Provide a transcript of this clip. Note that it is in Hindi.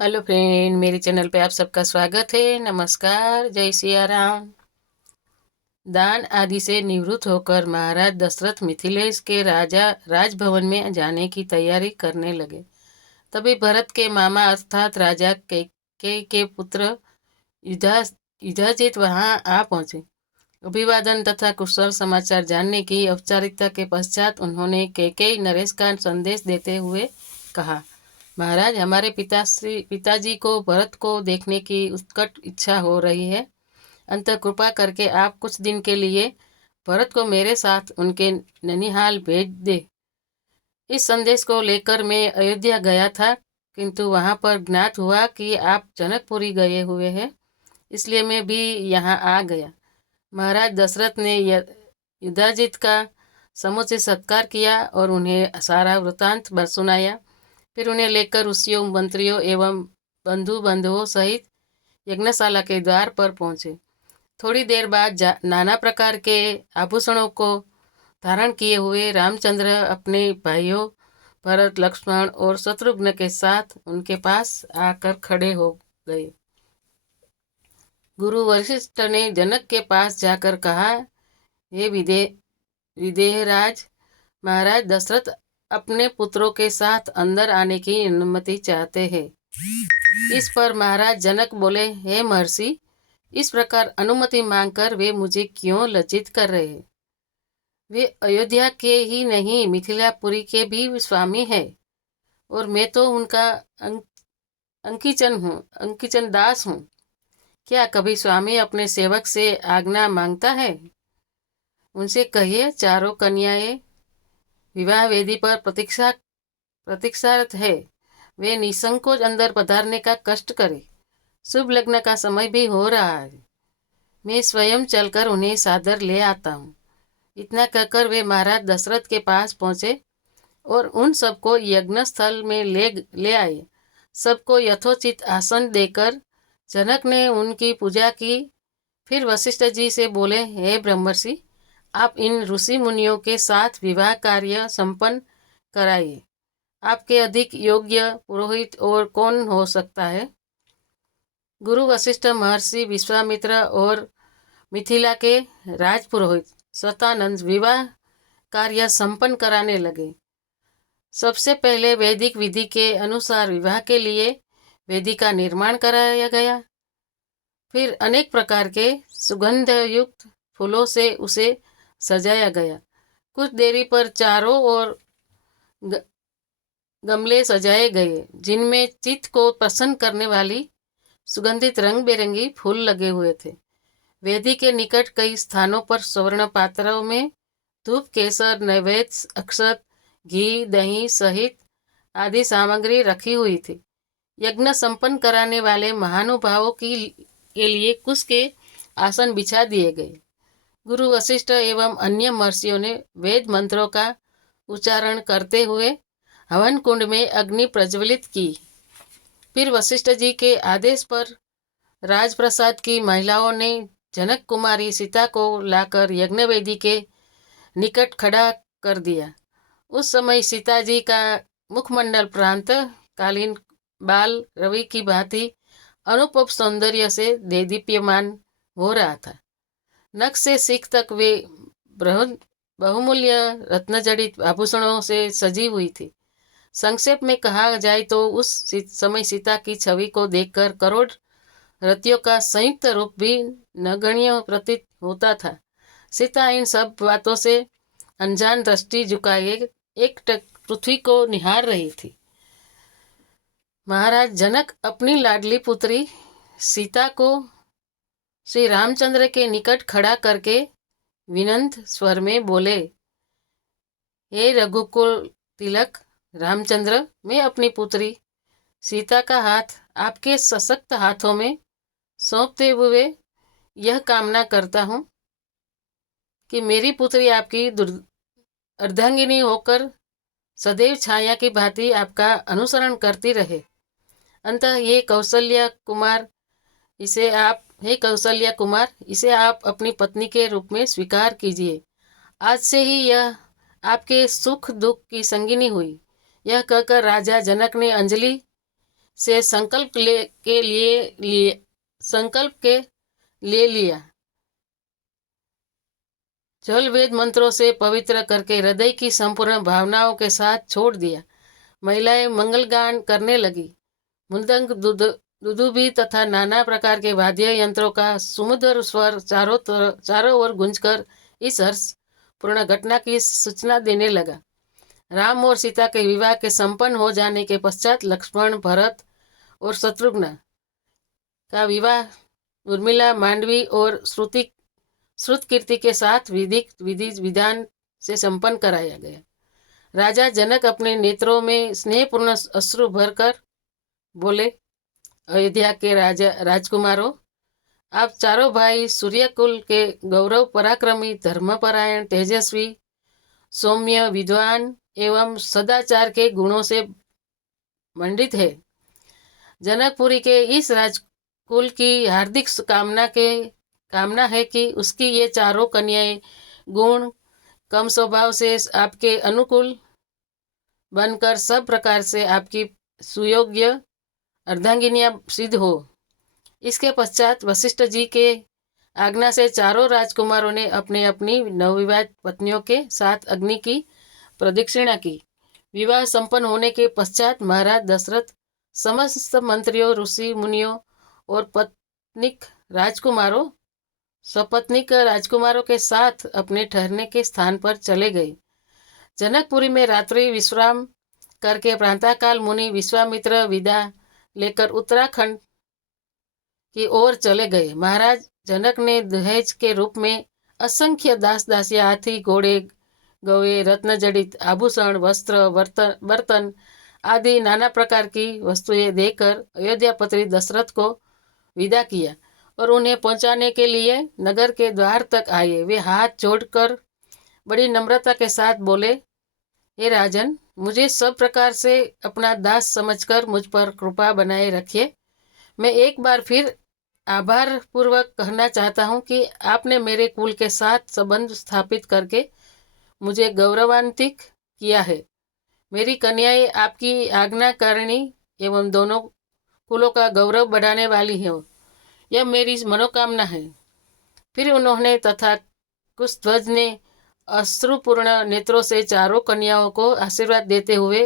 हेलो फ्रेंड, मेरे चैनल पे आप सबका स्वागत है। नमस्कार, जय सिया राम। दान आदि से निवृत्त होकर महाराज दशरथ मिथिलेश के राजा राजभवन में जाने की तैयारी करने लगे। तभी भरत के मामा अर्थात राजा के पुत्र युधा युधाजित वहां आ पहुंचे। अभिवादन तथा कुशल समाचार जानने की औपचारिकता के पश्चात उन्होंने कैकेयी नरेश का संदेश देते हुए कहा, महाराज, हमारे पिताजी को भरत को देखने की उत्कट इच्छा हो रही है। अंतः कृपा करके आप कुछ दिन के लिए भरत को मेरे साथ उनके ननिहाल भेज दे। इस संदेश को लेकर मैं अयोध्या गया था, किंतु वहां पर ज्ञात हुआ कि आप जनकपुरी गए हुए हैं, इसलिए मैं भी यहाँ आ गया। महाराज दशरथ ने युधाजित का समुचित सत्कार किया और उन्हें सारा वृतांत सुनाया। फिर उन्हें लेकर ऋषियों, मंत्रियों एवं बंधु बांधवों सहित यज्ञशाला के द्वार पर पहुंचे। थोड़ी देर बाद नाना प्रकार के आभूषणों को धारण किए हुए रामचंद्र अपने भाइयों भरत, लक्ष्मण और शत्रुघ्न के साथ उनके पास आकर खड़े हो गए। गुरु वशिष्ठ ने जनक के पास जाकर कहा, हे विदेहराज, महाराज दशरथ अपने पुत्रों के साथ अंदर आने की अनुमति चाहते हैं। इस पर महाराज जनक बोले, हे महर्षि, इस प्रकार अनुमति मांगकर वे मुझे क्यों लज्जित कर रहे हैं? वे अयोध्या के ही नहीं, मिथिलापुरी के भी स्वामी हैं और मैं तो उनका अंकिचन दास हूँ। क्या कभी स्वामी अपने सेवक से आज्ञा मांगता है? उनसे कहिए, चारों कन्याएं विवाह वेदी पर प्रतीक्षारत है। वे निसंकोच अंदर पधारने का कष्ट करे। शुभ लग्न का समय भी हो रहा है। मैं स्वयं चलकर उन्हें सादर ले आता हूँ। इतना कहकर वे महाराज दशरथ के पास पहुंचे और उन सबको यज्ञ स्थल में ले आए। सबको यथोचित आसन देकर जनक ने उनकी पूजा की। फिर वशिष्ठ जी से बोले, हे ब्रह्मर्षि, आप इन ऋषि मुनियों के साथ विवाह कार्य संपन्न कराइए। आपके अधिक योग्य पुरोहित और कौन हो सकता है? गुरु वशिष्ठ महर्षि विश्वामित्र और मिथिला के राजपुरोहित सतानंद विवाह कार्य संपन्न कराने लगे। सबसे पहले वैदिक विधि के अनुसार विवाह के लिए वेदी का निर्माण कराया गया। फिर अनेक प्रकार के सुगंध युक्त फूलों से उसे सजाया गया। कुछ देरी पर चारों ओर गमले सजाए गए, जिनमें चित्त को प्रसन्न करने वाली सुगंधित रंग बिरंगी फूल लगे हुए थे। वेदी के निकट कई स्थानों पर स्वर्ण पात्रों में धूप, केसर, नैवेद्य, अक्षत, घी, दही सहित आदि सामग्री रखी हुई थी। यज्ञ संपन्न कराने वाले महानुभावों के लिए कुश के आसन बिछा दिए गए। गुरु वशिष्ठ एवं अन्य महर्षियों ने वेद मंत्रों का उच्चारण करते हुए हवन कुंड में अग्नि प्रज्वलित की। फिर वशिष्ठ जी के आदेश पर राजप्रसाद की महिलाओं ने जनक कुमारी सीता को लाकर यज्ञवेदी के निकट खड़ा कर दिया। उस समय सीता जी का मुखमंडल प्रांत कालीन बाल रवि की भांति अनुपम सौंदर्य से देदीप्यमान हो रहा था। नख से सिख तक वे बहुमूल्य रत्नजड़ित आभूषणों से सजी हुई थी। संक्षेप में कहा जाए तो उस समय सीता की छवि को देखकर करोड़ रतियों का संयुक्त रूप भी नगण्य प्रतीत होता था। सीता इन सब बातों से अनजान दृष्टि झुकाए एकटक पृथ्वी को निहार रही थी। महाराज जनक अपनी लाडली पुत्री सीता को श्री रामचंद्र के निकट खड़ा करके विनम्र स्वर में बोले, हे रघुकुल तिलक रामचंद्र, मैं अपनी पुत्री सीता का हाथ आपके सशक्त हाथों में सौंपते हुए यह कामना करता हूँ कि मेरी पुत्री आपकी अर्धांगिनी होकर सदैव छाया की भांति आपका अनुसरण करती रहे। अंतः ये कौशल्या कुमार इसे आप अपनी पत्नी के रूप में स्वीकार कीजिए। आज से ही यह आपके सुख दुख की संगिनी हुई। यह कहकर राजा जनक ने अंजलि से संकल्प के ले लिया। जल वेद मंत्रों से पवित्र करके हृदय की संपूर्ण भावनाओं के साथ छोड़ दिया। महिलाएं मंगलगान करने लगी। मुंदंग, दुदुभी तथा नाना प्रकार के वाद्य यंत्रों का सुमधुर स्वर चारों ओर गूंजकर इस हर्ष पूर्ण घटना की सूचना देने लगा। राम और सीता के विवाह के संपन्न हो जाने के पश्चात लक्ष्मण, भरत और शत्रुघ्न का विवाह उर्मिला, मांडवी और श्रुतकीर्ति के साथ विधि विधान से संपन्न कराया गया। राजा जनक अपने नेत्रों में स्नेहपूर्ण अश्रु भरकर बोले, अयोध्या के राजकुमारों, आप चारों भाई सूर्यकुल के गौरव पराक्रमी, धर्मपरायण, तेजस्वी, सौम्य, विद्वान एवं सदाचार के गुणों से मंडित है। जनकपुरी के इस राजकुल की हार्दिक कामना है कि उसकी ये चारों कन्याएं गुण कम स्वभाव से आपके अनुकूल बनकर सब प्रकार से आपकी सुयोग्य अर्धांगिनियां सिद्ध हो। इसके पश्चात वशिष्ठ जी के आज्ञा से चारों राजकुमारों ने अपने अपनी नवविवाहित पत्नियों के साथ अग्नि की प्रदक्षिणा की। विवाह संपन्न होने के पश्चात महाराज दशरथ समस्त मंत्रियों, ऋषि मुनियों और सपत्निक राजकुमारों के साथ अपने ठहरने के स्थान पर चले गए। जनकपुरी में रात्रि विश्राम करके प्रातःकाल मुनि विश्वामित्र विदा लेकर उत्तराखंड की ओर चले गए। महाराज जनक ने दहेज के रूप में असंख्य दास दासियां, हाथी, घोड़े, गौए, रत्न जड़ित आभूषण, वस्त्र, बर्तन आदि नाना प्रकार की वस्तुएं देकर अयोध्यापति दशरथ को विदा किया और उन्हें पहुंचाने के लिए नगर के द्वार तक आए। वे हाथ जोड़कर बड़ी नम्रता के साथ बोले, हे राजन, मुझे सब प्रकार से अपना दास समझकर मुझ पर कृपा बनाए रखिए। मैं एक बार फिर आभार पूर्वक कहना चाहता हूँ कि आपने मेरे कुल के साथ संबंध स्थापित करके मुझे गौरवान्वित किया है। मेरी कन्याएं आपकी आज्ञाकारिणी एवं दोनों कुलों का गौरव बढ़ाने वाली हैं, यह मेरी मनोकामना है। फिर उन्होंने तथा कुशध्वज ने अश्रुपूर्ण नेत्रों से चारों कन्याओं को आशीर्वाद देते हुए